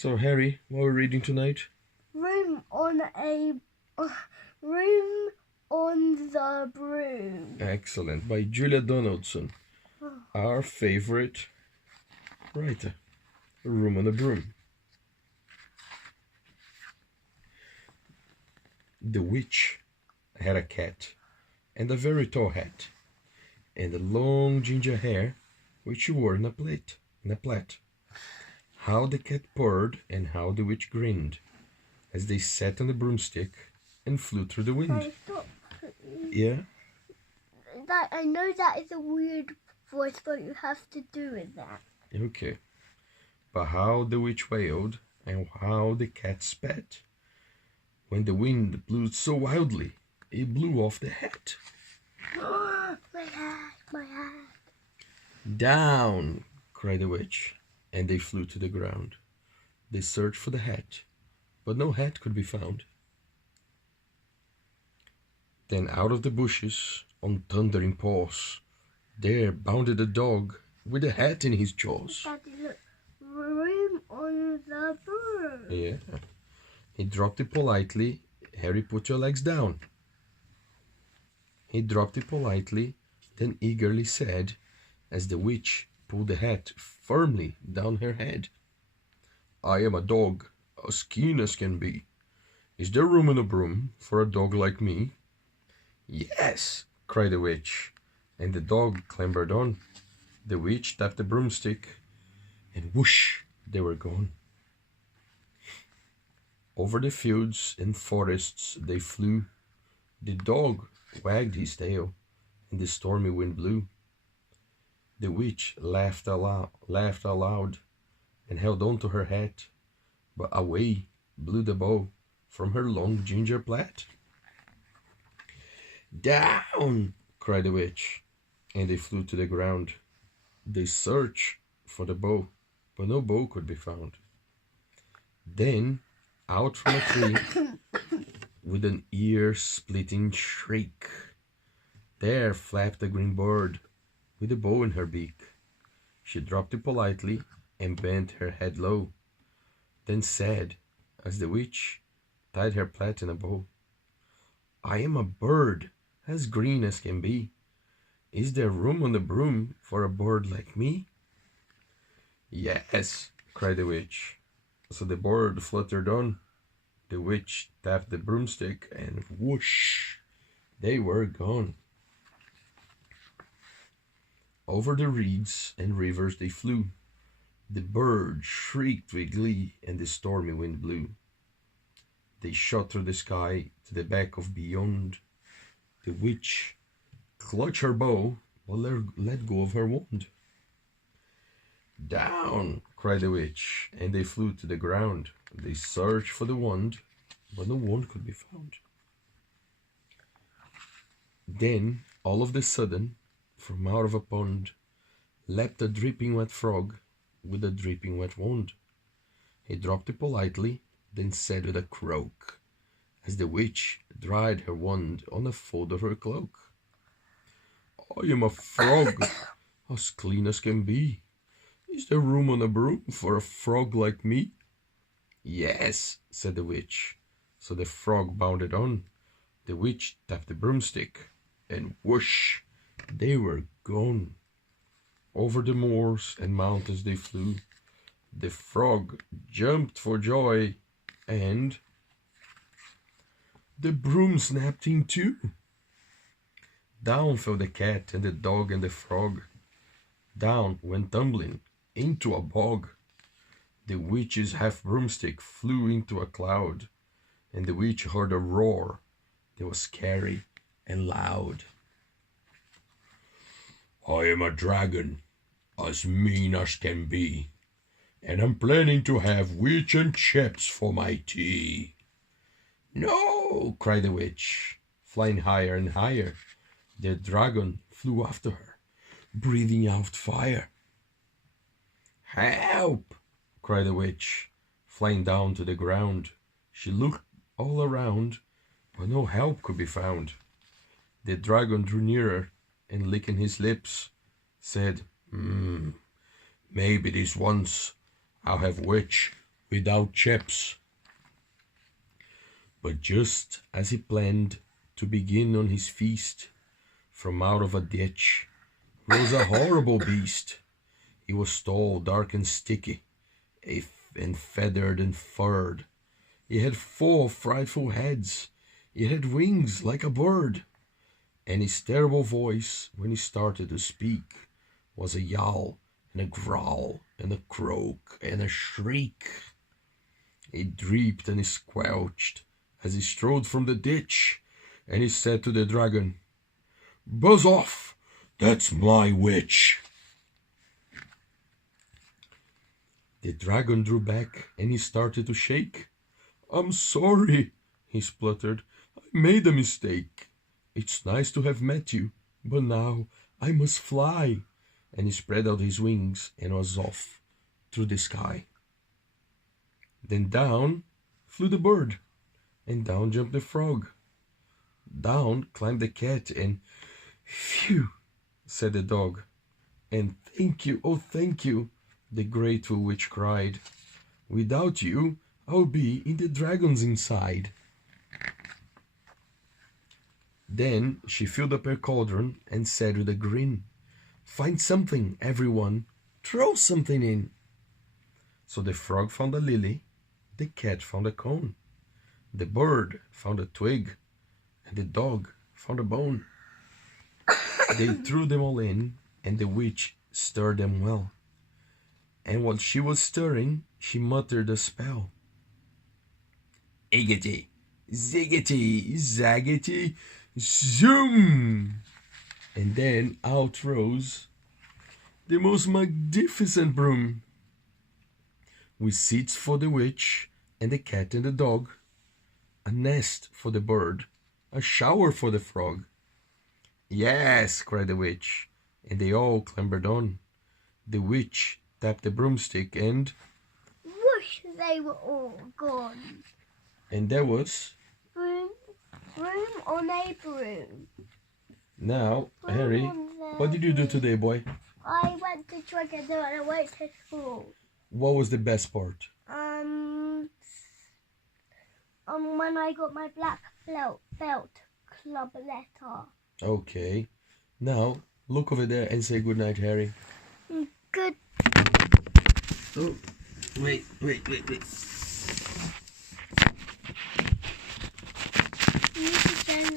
So Harry, what are we reading tonight? Room on a room on the broom. Excellent, by Julia Donaldson, our favorite writer. A Room on a Broom. The witch had a cat, and a very tall hat, and a long ginger hair, which she wore in a plait. How the cat purred, and how the witch grinned, as they sat on the broomstick and flew through the wind. Hey, stop, please. Yeah? I know that is a weird voice, but you have to do with that. Okay. But how the witch wailed, and how the cat spat, when the wind blew so wildly, it blew off the hat. My hat. Down, cried the witch, and they flew to the ground. They searched for the hat, but no hat could be found. Then out of the bushes, on thundering paws, there bounded a dog with a hat in his jaws. Daddy, look. Room on the broom. Yeah. He dropped it politely. Harry, put your legs down. He dropped it politely, then eagerly said, as the witch pulled the hat firmly down her head, I am a dog, as keen as can be. Is there room on a broom for a dog like me? Yes, cried the witch, and the dog clambered on. The witch tapped the broomstick, and whoosh, they were gone. Over the fields and forests they flew. The dog wagged his tail, and the stormy wind blew. The witch laughed aloud, and held on to her hat, but away blew the bow from her long ginger plait. Down, cried the witch, and they flew to the ground. They searched for the bow, but no bow could be found. Then, out from a tree, with an ear-splitting shriek, there flapped a green bird, with a bow in her beak. She dropped it politely, and bent her head low, then said, as the witch tied her plait in a bow, I am a bird, as green as can be. Is there room on the broom for a bird like me? Yes, cried the witch. So the bird fluttered on. The witch tapped the broomstick, and whoosh, they were gone. Over the reeds and rivers they flew. The bird shrieked with glee, and the stormy wind blew. They shot through the sky to the back of beyond. The witch clutched her bow, but let go of her wand. Down, cried the witch, and they flew to the ground. They searched for the wand, but no wand could be found. Then, all of a sudden, from out of a pond, leapt a dripping wet frog with a dripping wet wand. He dropped it politely, then said with a croak, as the witch dried her wand on a fold of her cloak, I am a frog, as clean as can be. Is there room on a broom for a frog like me? Yes, said the witch. So the frog bounded on. The witch tapped the broomstick, and whoosh, they were gone. Over the moors and mountains they flew. The frog jumped for joy, and the broom snapped in two. Down fell the cat and the dog and the frog. Down went tumbling into a bog. The witch's half broomstick flew into a cloud, and the witch heard a roar that was scary and loud. I am a dragon, as mean as can be, and I'm planning to have witch and chips for my tea. No, cried the witch, flying higher and higher. The dragon flew after her, breathing out fire. Help, cried the witch, flying down to the ground. She looked all around, but no help could be found. The dragon drew nearer, and licking his lips, said, maybe this once I'll have witch without chaps. But just as he planned to begin on his feast, from out of a ditch rose a horrible beast. He was tall, dark, and sticky, and feathered and furred. He had 4 frightful heads. He had wings like a bird. And his terrible voice, when he started to speak, was a yowl and a growl and a croak and a shriek. He dripped and he squelched as he strode from the ditch, and he said to the dragon, "Buzz off, that's my witch." The dragon drew back and he started to shake. "I'm sorry," he spluttered. "I made a mistake. It's nice to have met you, but now I must fly." And he spread out his wings and was off through the sky. Then down flew the bird, and down jumped the frog. Down climbed the cat, and "Phew," said the dog. And "Thank you, oh thank you," the grateful witch cried. "Without you, I'll be in the dragon's inside." Then she filled up her cauldron and said with a grin, "Find something, everyone, throw something in." So the frog found a lily, the cat found a cone, the bird found a twig, and the dog found a bone. They threw them all in, and the witch stirred them well. And while she was stirring, she muttered a spell. "Iggity, ziggity, zaggity, zoom!" And then out rose the most magnificent broom, with seats for the witch and the cat and the dog, a nest for the bird, a shower for the frog. "Yes," cried the witch, and they all clambered on. The witch tapped the broomstick, and Whoosh, they were all gone. there was. Broom, broom on a broom. Now, Broom Harry, on the what did you do broom. today, boy? I went to Dragon and I went to school. What was the best part? When I got my black belt club letter. Okay. Now, look over there and say goodnight, Harry. Good. Oh, wait. You